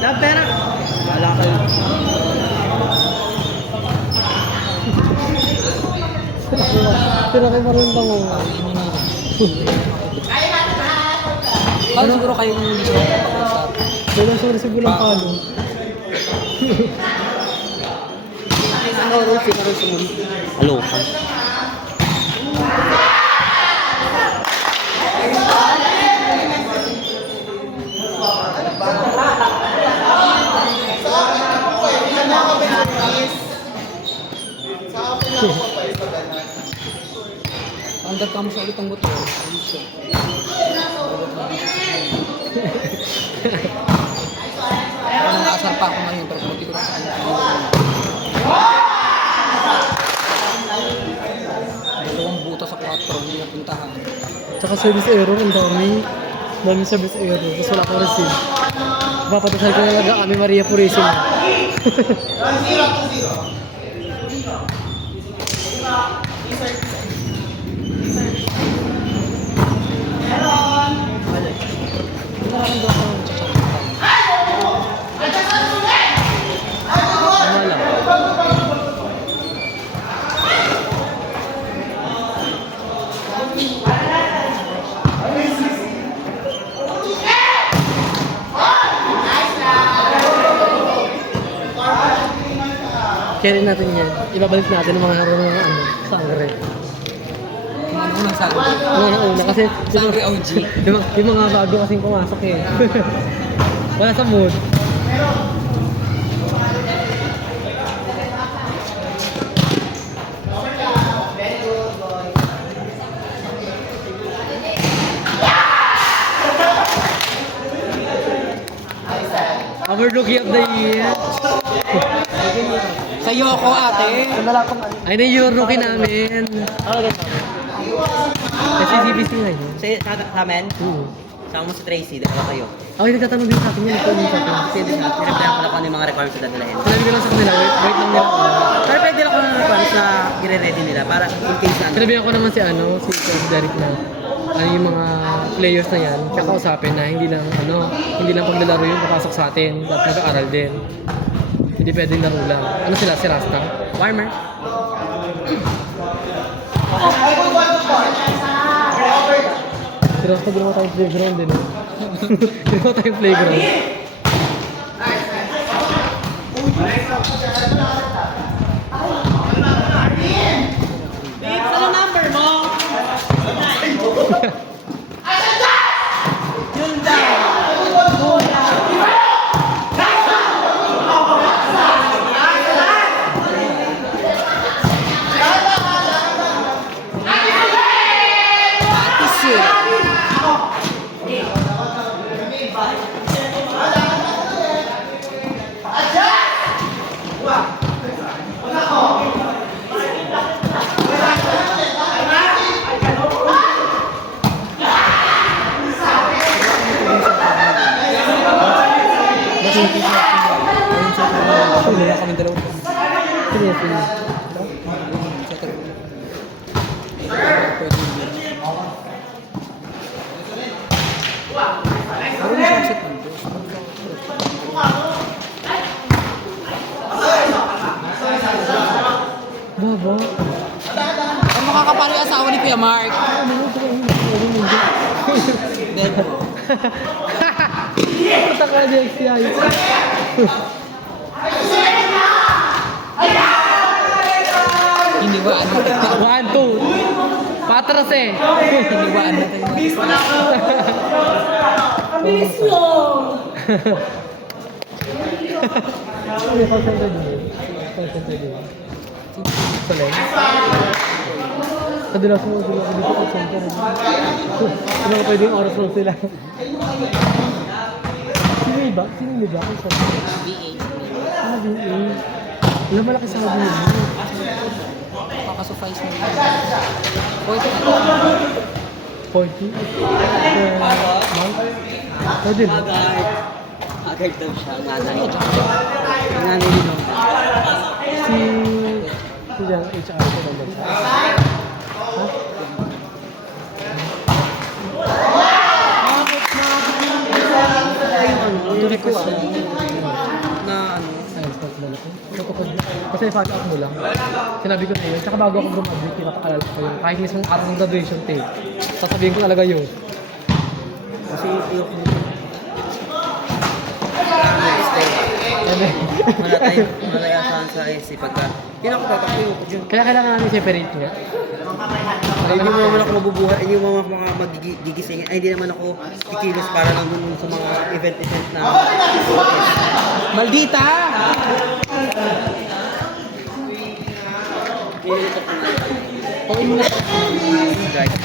Dapat pera. Wala kayo. Tira kayo marunong mo. Paano siguro kayo yung hindi siya kapag-usap? Dahil sa resibo lang palo. Ano rin si Karol Sumun? Alokan. Andat ka mo sa ulit ang buto. Nakaasar pa ako ngayon pero kung hindi ko na sa kanya. Dalawang buta sa 4, hindi napuntahan. Tsaka service error, ang dami. Dami service error. Tapos wala akong receive. Papatasal ko talaga kami Maria Purisima. Carry natin yan. Ibabalik natin ang mga haro ng sangre. Kung ano unang sagot. Una kasi Sangre OG. yung mga bago kasing pumasok eh. Wala sa mood. Our rookie of the year. Sa Yoko ate. Ay na yung rookie namin. Kasi CBC na yun. Sa amin? Sama mo si Tracy, dalawa kayo. Okay, nagtatanong din sa akin yun. Ito yung sa akin. Pwede sa akin. Siyempre ako lang kung ano yung mga requirements na dadalahin. Sinabi ko lang sa kanila, wait lang nila. Pero pwede lang kung ano requirements na i-ready nila para in case na ano. Sinabihan ko naman si Coach Derek na yung mga players na yan, kakausapin na hindi lang paglalaro yun, papasok sa atin, at nag-aaral din. Hindi pwedeng laro lang. Ano sila, si Rasta? Warmer. Si Rasta, ginawa tayong playground din. Ginawa tayong playground. Ano number mo? Wala kami dalawa. Sige, sige. Baba. Ang makakapalo yung asawa ni Kuya Mark. Dead po. Punta ka na XCI. Iniwaan natin. 1, 2. Patras eh. Iniwaan natin. Bilis mo! Ano yung call center din? Call center din. Saleng? Kadalas mo sila ko dito call center. Ano ka pwede yung oras lang sila? Sino yung iba? Sino yung iba? Call center? Ah, BA. Wala malaki sa hobby yun. Kakasuffice na yun. 40 na. 40? Month? Pwede ba? Agad daw siya. Ang nanay nito. Si Jan, HR ko naman. Ha? Request. kilala ko. Kasi follow up mo lang. Sinabi ko na yun. Tsaka bago ako graduate, pinapakalala ko yun. Kahit mismo araw ng graduation tape, sasabihin ko talaga yun. Kasi ayoko malayasan sa IC pagka pinakapapakyo ko dyan. Kaya kailangan namin separate nga. Hindi mo naman ako mabubuhay, hindi mo naman ako mga magigising. Ay, hindi naman ako kikilos para lang dun sa mga event na... Maldita! Pawin mo na sa guys, si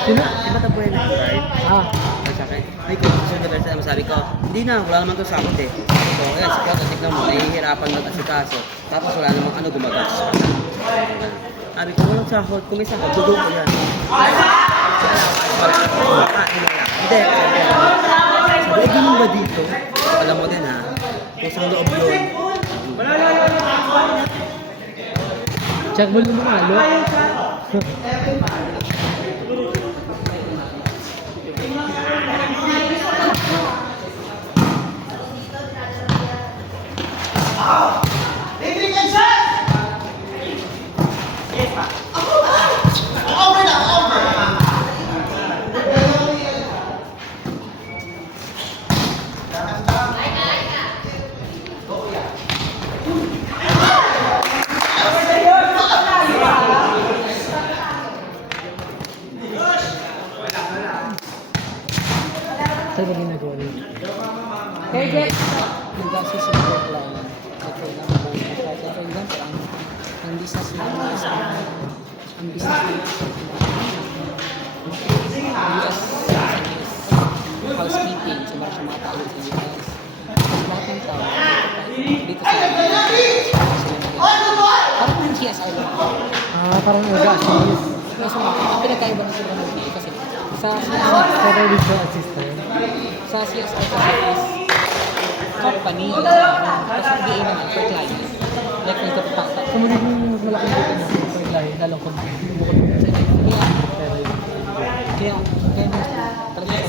Sino? Matabuhay na right? Ah, Sa akin, ay kung gusto nyo na masabi ko, hindi na, wala naman to sakot eh. So, ayan, si Kato, tignan mo, nahihirapan mag-asikaso. Tapos wala namang ano gumagastos pa. Sabi ko, walang sakot, kung may sakot, dugo ko yan. Hindi, sabi, ganun ba dito? Alam mo din ha, kung saan loob yun. check ball mo malo. Saan ba ginagawa niyo? Nag-assist lang. For example, ang business na ang business na US housekeeping, so marami mga tao sa US. Tapos lahat ng tao dito sa parang ng CSI lang. Ah, parang nag-assist. Kaso ang pinagkaiba ng sila ng kasi sa Pero dito assistant. sa CSI kasi is company, tapos BA naman for client. Like may kapapakta. So magiging mas malaking dito mo sa lahi, lalong kung bukod mo sa inyo. Kaya talaga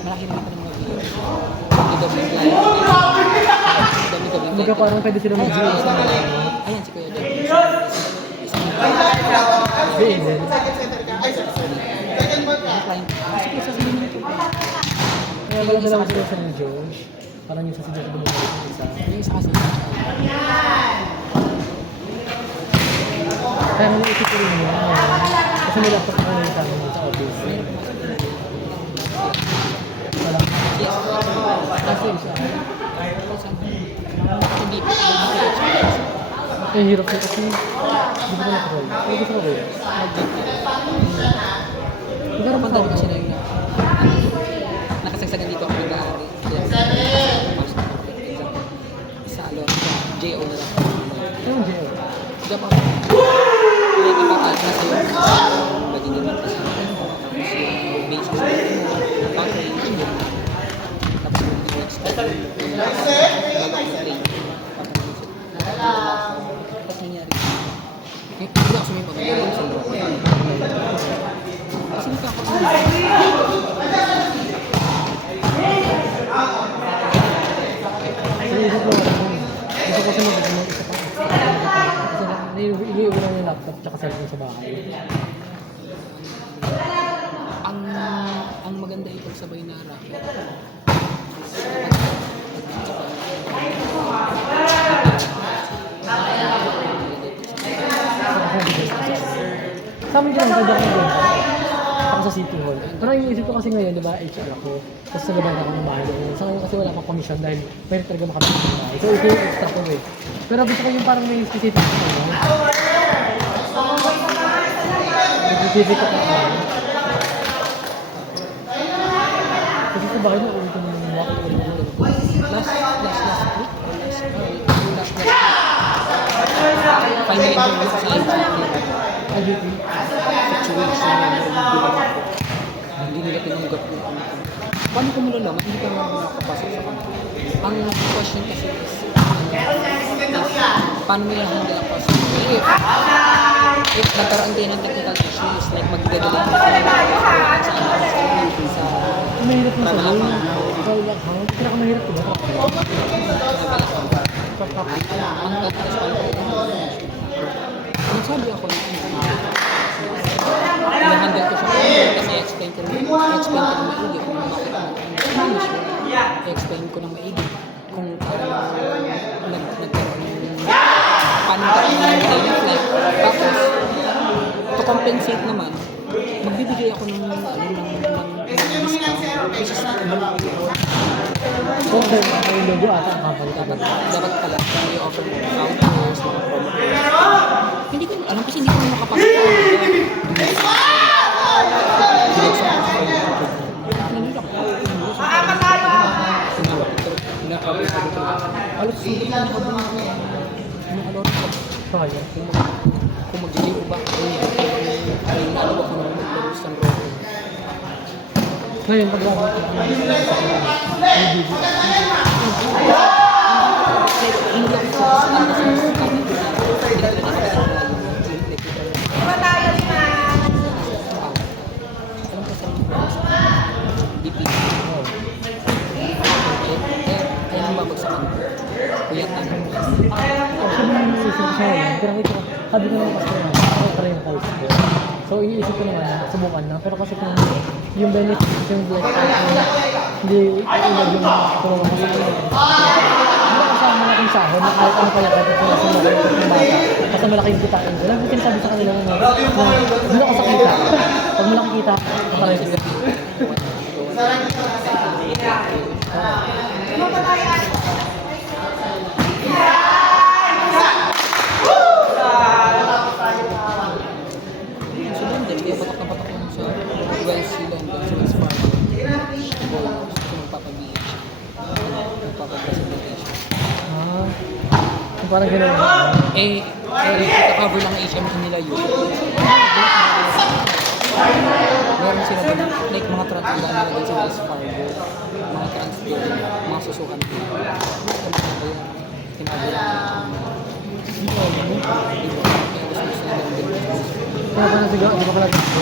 malaki naman pa ng mga video. Dami-dami client. Kumbaga parang pwede sila mag-zero sa mga Ayan si Kuya Dave. BA din. Kaya wala dalawa sila sa inyo, George. Parang yung sa sinyo sa bumalik ng isa. Yung isa kasi Kaya nga naisip ko rin yun. Kasi may laptop na rin sa amin sa office. Wala. Kasi isa. hindi po. Eh, hirap siya kasi hindi ko na na-roll. Pero gusto ko rin. Magkaroon pa Ang dami tayo kasi na yun. Nakasagsagan dito ako nag-aari. Sa JO na lang. Anong jail? Diyan ako. Kaya ipapal na sa'yo. Pwede naman kasi. Tapos yung basis na package. Tapos yung next step. Tapos nangyari. Hindi ako sumipag. Sa loob. Kasi Naisip ko gusto ko kasi mag-isa pa. Kasi iniuwi lang yung laptop tsaka cellphone sa bahay. ang maganda ito sa Baynara. Sa amin din ang ganda ko ngayon. Ako sa City Hall. Pero yung isip ko kasi ngayon, di ba, HR ako. Tapos sa labang ako ng bahay doon. Sa ngayon kasi wala pang commission dahil pwede talaga makapit ng bahay. So ito yung extra ko eh. Pero gusto ko yung parang may specific ko. May specific ko ako. Kasi sa bahay na ulit ko naman yung wakit ulit ko. Last week? Final interview sa IDP. situation na hindi nila tinanggap yung paano ko malalaman? Hindi ka naman nakapasok sa kanila. Ang question kasi is paano mo yung handle ang process? If nagkaroon kayo ng technical issues, like magdadala sa pinakamahirap yung Travel sa account. Travel account. Pinakamahirap ko ba? Ang tataas pa lang. Nagsabi ako ng i-handle ko siya kasi explain ko ng maigi kung bakit i-explain ko ng maigi kung paano nagkaroon ng day of life. Tapos, to compensate naman, magbibigay ako ng discount, which is malaki yun. Okay, may logo ata ang company. Dapat pala, kung may offer mo, counters, mga promo codes. Hindi ko alam kasi hindi ko makapasok sa kung mag-deliver ba ako ay nalawa ko ng mag-produce ng robo. Ngayon, pag ako may video. Hindi ako sa kaya mabagsakan ko. Kuya tanong. Sabi ko naman kasi ako pa rin yung course ko. So, iniisip ko naman, subukan na. Pero kasi kung yung benefits, yung like, hindi ilad yung tulungan ko sa kanila. Hindi ko kasama na kung sahod, na kahit ano kaya kapit ko na sumulong ko ng bata. Basta malaking kitain ko. Lagi ko sinasabi sa kanila na doon ako sa kita. Pag malaki kita, makaray sila. So, then, kaya patak na patak lang sa West Zealand at sa West Fargo. Gusto ko magpapag-beach. Magpapag-presentation. Parang gano'n. Ika-cover lang ang HM nila yun. Meron sila doon, like mga trans nila doon sa West Fargo. Mga trans doon, mga susukan doon. Tinabi lang. Kaya pa na siguro, di ba pala dito?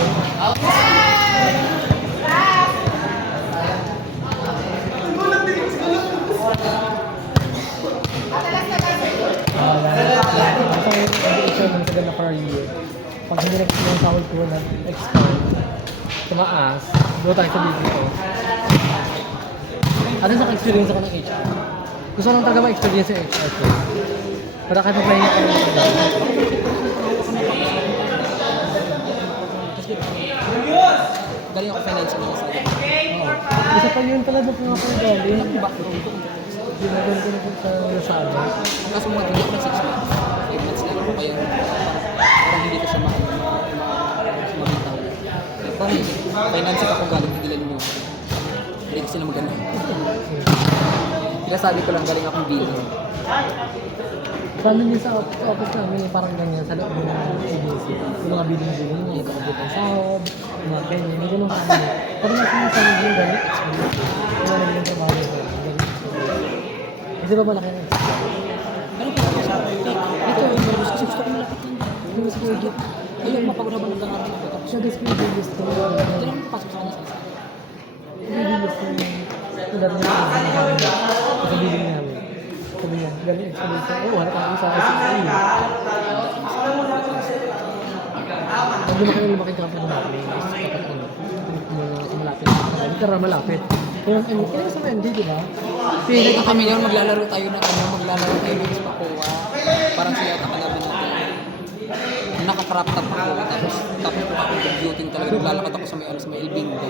Per year. Pag hindi yung sahod ko nag-expire, tumaas, go tayo sa video ko. Ano sa experience ako ng HR? Gusto lang talaga ma-experience yung HR ko. Para kahit magpahinga ka ng matanda. Galing ako financial na sa akin. Oo. Isa pa yun pala doon nga po galing. Ang background ko. Ginagawa ko na po sa Lazada. Kaso mga ganyan na 6 months. 5 months lang ako kaya parang hindi ko siya mamitaw. Kaya parang financial ako galing hindi lang nyo. Hindi kasi na maganda. Sinasabi ko lang galing akong billing. Paano niyo sa office namin yung parang ganyan sa loob ng agency? Yung mga billing-billing, yung kakabit ng sahod, yung mga ganyan, may ganun kami. Pero mas sinasabi yung ganyan experience. Yung mga naging trabaho ko, ganyan experience. Kasi ba malaki na experience? Ano pa ako sa akin? Ito, kasi gusto ko malapit lang. Yung gusto ko yung ayun, mapag-urabang ng gangaran ako. Tapos Siya gusto yung gusto ko. hindi lang papasok sa kanya sa akin. Yung gusto yung dami na sa billing namin. Sabi niya, galing experience. Oo, wala kang isa kasi sa iyo. Pag lumaki company namin, kapag ano, malapit. Tara, malapit. Kaya kailangan sa MD, di ba? Ito kami ngayon, maglalaro tayo ng sa Pacoa. Parang siya kalaban natin. Naka-crop top ako. Tapos ako computing talaga. Naglalakad ako sa may Elbingo.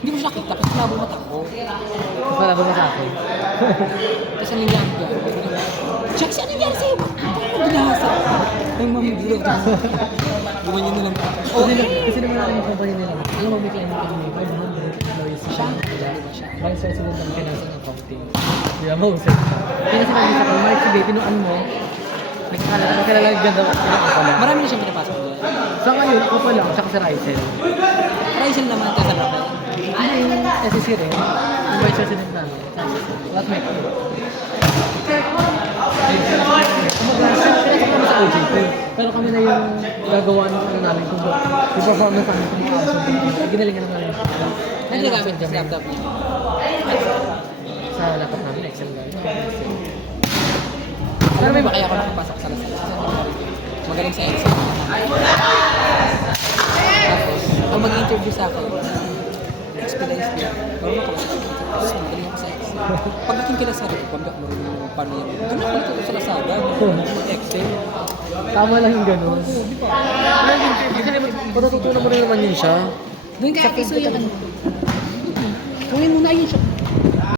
Hindi mo siya kita kasi labo mata ko. Wala ba sa akin? Kasi ang nangyari ko. Check siya nangyari sa'yo. Ano ginahasa? Ay, mamigilo. Gumanyan nilang. Kasi naman natin yung company nila. Alam mo, may client kami, 500 employees siya. Vice President ng Finance and Accounting. Di ba, mausap siya. Kaya sinabi sa kanya, Mark, sige, pinuan mo. Nakilala ganda ko pala. Marami na siyang pinapasok doon. Sa ngayon, ako pa lang, tsaka si Ryzen. Ryzen naman ang kasarap. Ano yung SEC rin? Yung Vice President namin. Lahat may ko. Pinasok kami sa OJT. Pero kami na yung gagawa ng ano namin kung yung performance namin kung maasok. ginalingan naman. Ano gamit sa laptop niya? Sa laptop namin, Excel guys. Alam mo ba kaya ako nakapasok sa Lasal? Kasi magaling sa Excel. Tapos, ang mag-interview sa akin, experience niya, marunong ka ba sa Excel? Tapos, magaling ako sa Excel. Pagdating kila sa rin, pagkat marunong mo paano yan. Doon ako nito sa Lazada, mag-Excel. Tama lang yung gano'n. Kasi matututunan mo rin naman yun siya. Doon kaya kiso yung ano. Gawin mo na yun siya.